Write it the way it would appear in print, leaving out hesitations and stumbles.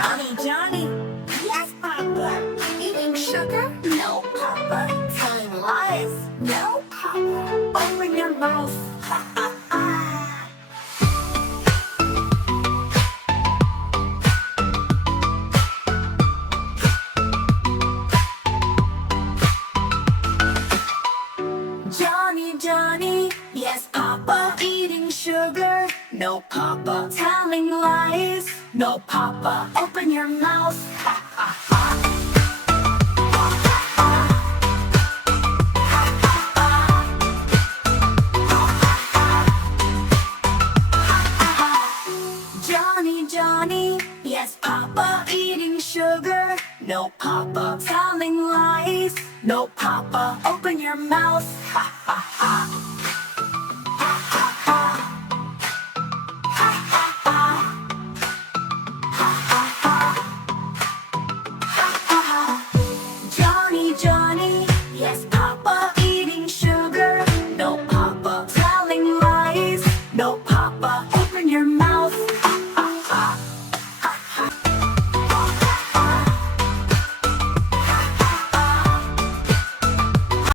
Johny Johny. Yes, Papa. Eating sugar? No, Papa. Telling lies? No, Papa. Open your mouth. Ha ha ha. Johny Johny. Yes, Papa. Eating sugar? No, Papa. Telling lies? No, Papa. Open your mouth. Ha ha ha. Ha ha ha. Ha ha ha. Ha ha ha. Ha ha ha. Johny Johny. Yes, Papa. Eating sugar? No, Papa. Telling lies? No, Papa. Open your mouth. Ha ha ha.